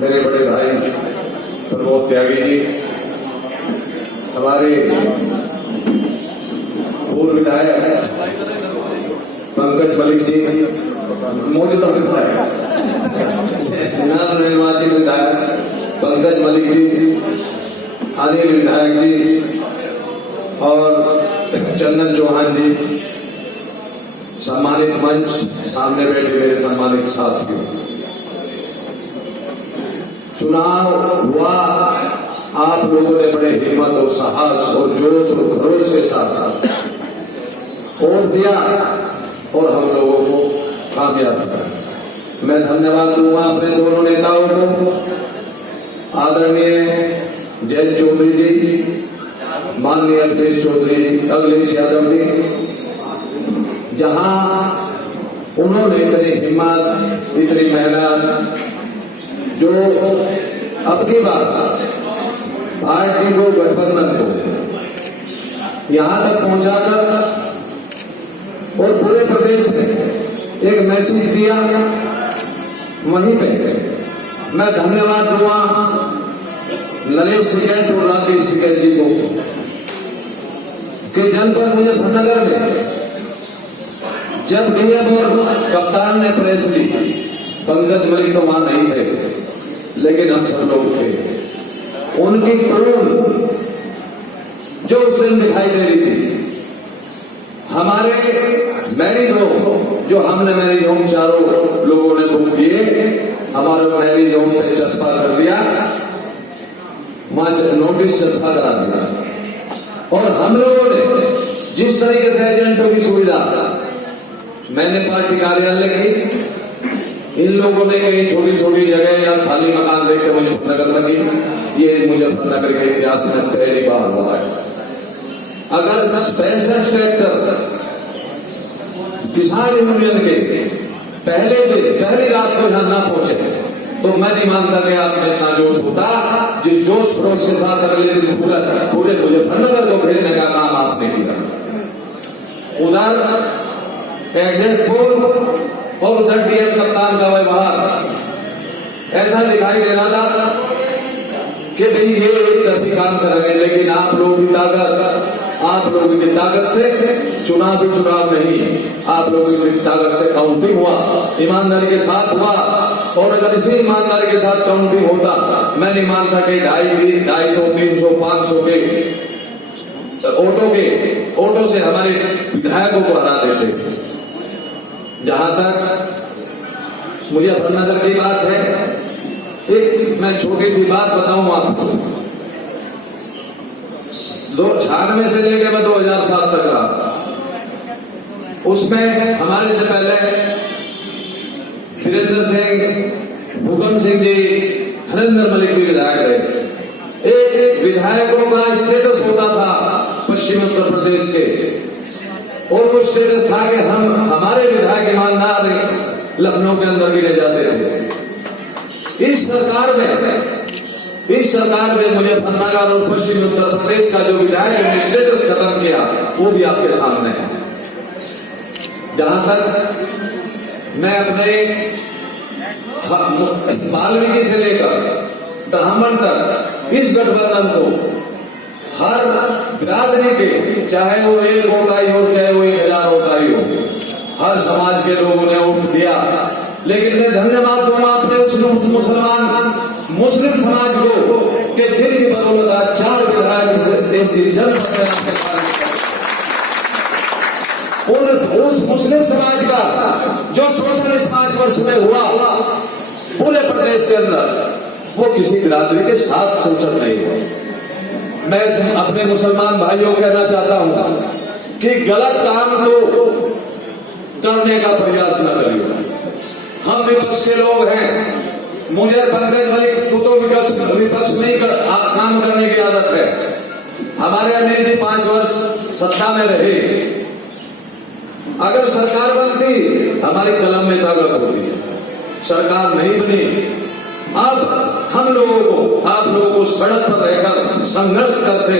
मेरे बड़े भाई प्रमोद त्यागी जी, हमारे पूर्व विधायक पंकज मलिक जी, मौजूदा विधायक निर्वाचित विधायक पंकज मलिक जी, अनिल विधायक जी और चंदन चौहान जी, सम्मानित मंच, सामने बैठे मेरे सम्मानित साथियों, चुनाव हुआ, आप लोगों ने बड़े हिम्मत और साहस और जोश और भरोसे के साथ वोट दिया और हम लोगों को कामयाब किया। मैं धन्यवाद दूंगा अपने दोनों नेताओं को, आदरणीय जयंत चौधरी जी, माननीय अखिलेश चौधरी, अखिलेश यादव जी, जहां उन्होंने इतनी हिम्मत, इतनी मेहनत, जो अब की बात पार्टी को, गठबंधन को यहां तक पहुंचाकर और पूरे प्रदेश में एक मैसेज दिया, वहीं पे मैं धन्यवाद दूंगा नरेश टिकैत और राकेश टिकैत जी को कि जनपद मुजफ्फरनगर में जब डीएम और कप्तान ने प्रेस ली, पंकज मलिक तो वहां नहीं थे लेकिन हम सब लोग थे, उनकी टोन जो उस दिन दिखाई दे रही थी, हमारे मैरिज होम जो हमने मैरिज होम चारों लोगों ने बुक किए, हमारे मैरिज होम पे चस्पा कर दिया, वहां नोटिस चस्पा करा दिया। और हम लोगों ने जिस तरीके से एजेंटों की सुविधा, मैंने पार्टी कार्यालय की, इन लोगों ने कहीं छोटी छोटी जगह या खाली मकान देकर मुजफ्फरनगर में दी, ये मुजफ्फरनगर के इतिहास में पहली बार हुआ है। अगर 65 ट्रैक्टर किसान यूनियन के पहले दिन, पहली रात को यहां ना पहुंचे तो मैं नहीं मानता कि आप में इतना जोश होता, जिस जोश खरोश के साथ अगले दिन पूरे मुजफ्फरनगर को घेरने का काम आपने किया। उधर एग्जिट पोल और उधर डीएम कप्तान का व्यवहार ऐसा दिखाई दे रहा था कि भाई ये एक तरफी काम कर रहे हैं, लेकिन आप लोगों की ताकत से चुनाव भी चुनाव नहीं, आप लोगों की ताकत से काउंटिंग हुआ, ईमानदारी के साथ हुआ। और अगर इसी ईमानदारी के साथ काउंटिंग होता, मैं नहीं मानता कि 250, 300, 500 के ऑटो से हमारे विधायकों को हरा देते। जहां तक मुजफ्फरनगर की बात है, एक मैं छोटी सी बात बताऊं आपको, 96 से लेकर मैं 2007 तक रहा, उसमें हमारे से पहले वीरेंद्र सिंह, भूकंप सिंह जी, हरिंदर मलिक भी विधायक रहे। एक विधायकों का स्टेटस होता था पश्चिम उत्तर प्रदेश के, और वो स्टेटस था कि हमारे विधायक ईमानदार लखनऊ के अंदर भी ले जाते थे। इस सरकार में मुजफ्फरनगर और पश्चिम उत्तर प्रदेश का जो विधायक ने स्टेटस खत्म किया, वो भी आपके सामने है। जहां तक मैं अपने वाल्मीकि से लेकर ब्राह्मण तक इस गठबंधन को हर बिरादरी के, चाहे वो 1 इकाई हो, चाहे वो 1000 इकाई हो, हर समाज के लोगों ने वोट दिया। लेकिन मैं धन्यवाद दूंगा अपने उस मुस्लिम समाज को कि जिनकी बदौलत आज 4 विधायक देश की जनता उस मुस्लिम समाज का जो शोषण इस 5 वर्ष में हुआ पूरे प्रदेश के अंदर, वो किसी बिरादरी के साथ शोषण नहीं हुआ। मैं अपने मुसलमान भाइयों को कहना चाहता हूं कि गलत काम को करने का प्रयास न करिए। हम विपक्ष के लोग हैं, मुझे पंकज मलिक को तो विपक्ष नहीं काम करने की आदत है। हमारे अनिल जी 5 वर्ष सत्ता में रहे, अगर सरकार बनती हमारी कलम में ताकत होती है, सरकार नहीं बनी। अब हम लोगों को, आप लोगों को सड़क पर रहकर संघर्ष करते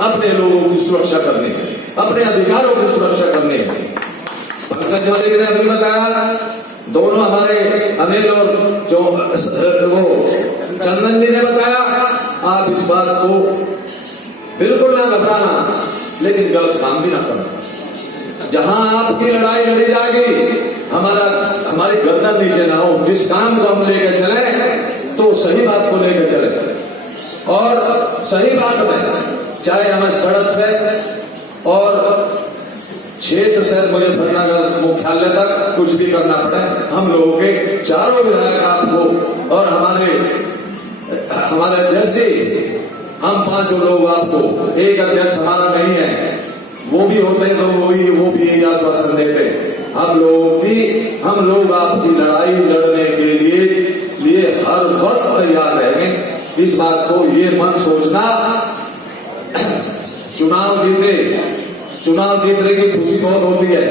अपने लोगों की सुरक्षा करने, अपने अधिकारों की सुरक्षा करने। पंकज मलिक ने अभी बताया, दोनों हमारे अनिल और जो वो चंदन जी ने बताया, आप इस बात को बिल्कुल ना घबराना, लेकिन गलत काम भी ना करना। जहां आपकी लड़ाई लड़ी जाएगी, हमारी गर्दन नीचे ना हो। जिस काम को हम लेकर चले तो सही बात को लेकर चले, और सही बात में, चाहे हमें सड़क से और क्षेत्र से मुजफ्फरनगर मुख्यालय तक कुछ भी करना पड़े, हम लोगों के चारों विधायक आपको और हमारे अध्यक्ष जी, हम पांचों लोग आपको, एक अध्यक्ष हमारा नहीं है, वो भी होते हैं तो वो भी यही आश्वासन देते। हम लोग आपकी लड़ाई लड़ने के लिए हर वक्त तैयार रहेंगे। इस बात को ये मत सोचना, चुनाव जीतने की खुशी बहुत होती है,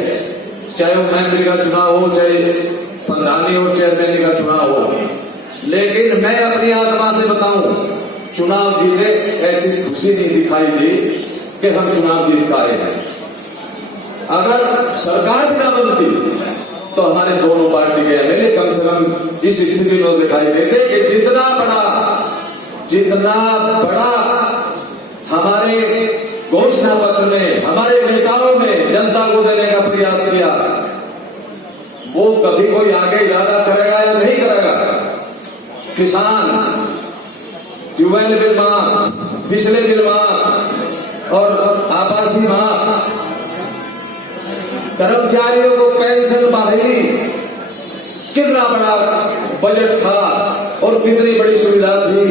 चाहे वो मंत्री का चुनाव हो, चाहे प्रधानी हो, चेयरमैन का चुनाव हो, लेकिन मैं अपनी आत्मा से बताऊं, चुनाव जीते ऐसी खुशी नहीं दिखाई दी कि हम चुनाव जीत पाए हैं। अगर सरकार भी ना बनती तो हमारे दोनों पार्टी के एमएलए कम से कम इस स्थिति में दिखाई देते कि जितना बड़ा हमारे घोषणा पत्र में हमारे नेताओं ने जनता को देने का प्रयास किया, वो कभी कोई आगे ज्यादा करेगा या नहीं करेगा। किसान ट्यूबवेल बिल माफ, बिजली बिल माफ और आवासीय माफ, कर्मचारियों को पेंशन बहाली, कितना बड़ा बजट था और कितनी बड़ी सुविधा थी।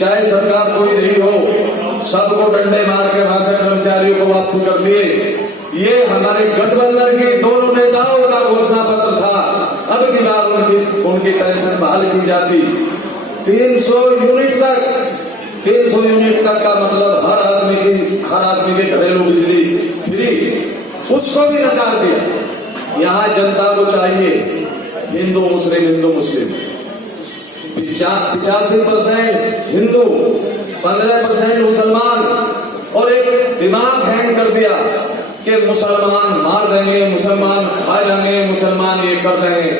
चाहे सरकार कोई नहीं हो, सबको डंडे मार के वहां के कर्मचारियों को वापसी कर दिए। ये हमारे गठबंधन के दोनों नेताओं का घोषणा पत्र था। अब की बार उनकी पेंशन बहाल की जाती। 300 यूनिट तक का मतलब हर आदमी की घरेलू बिजली फ्री, उसको भी नकार दिया। यहाँ जनता को चाहिए हिंदू मुस्लिम 85% हिंदू, 15% मुसलमान, और एक दिमाग हैंग कर दिया कि मुसलमान मार देंगे, मुसलमान खा जाएंगे, मुसलमान ये कर देंगे।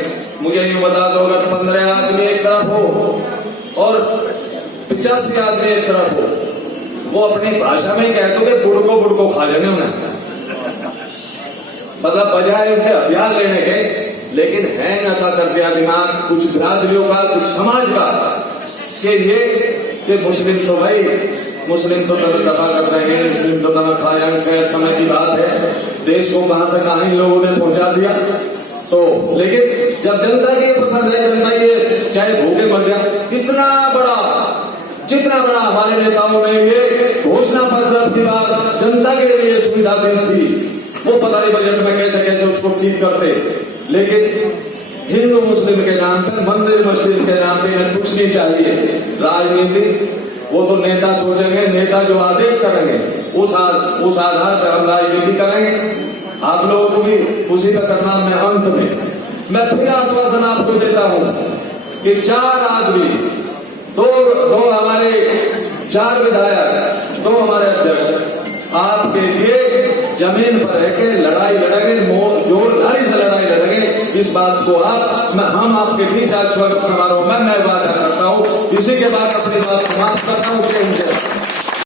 मुझे यूं बता दो, अगर 15 आदमी एक तरफ हो और 85 आदमी एक तरफ हो, वो अपनी भाषा में कहते हो कि बुड़को खा जाने उन्हें, मतलब बजाय उनके हथियार लेने के, लेकिन हैंग ऐसा कर दिया दिमाग कुछ बिरादरियों का, कुछ समाज का, कि मुस्लिम तो दफा कर रहे हैं, मुस्लिम तो दफा खा जाएंगे। समय की बात है, देश को कहां से कहां इन लोगों ने पहुंचा दिया। तो लेकिन जब जनता की पसंद है, जनता ये चाहे भूखे मर जाए, जितना बड़ा हमारे नेताओं ने ये घोषणा पत्र की बात जनता के लिए सुविधा दी थी, वो पता नहीं बजट में कैसे उसको ठीक करते। लेकिन हिंदू मुस्लिम के नाम पर, मंदिर मस्जिद के नाम पे इन्हें कुछ नहीं चाहिए। राजनीति वो तो नेता सोचेंगे, नेता जो आदेश करेंगे उस आधार पर हम राजनीति करेंगे। आप लोगों को भी उसी पर करना। में अंत में मैं फिर आश्वासन आपको देता हूं कि 4 आदमी, दो हमारे 4 विधायक, 2 हमारे अध्यक्ष आपके लिए जमीन पर रह के लड़ाई लड़ेंगे, जोरदारी से लड़ाई लड़ेंगे। इस बात को हम आपके बीच आज स्वागत समारोह में मैं वादा करता हूँ। इसी के बाद अपनी बात समाप्त करता हूँ।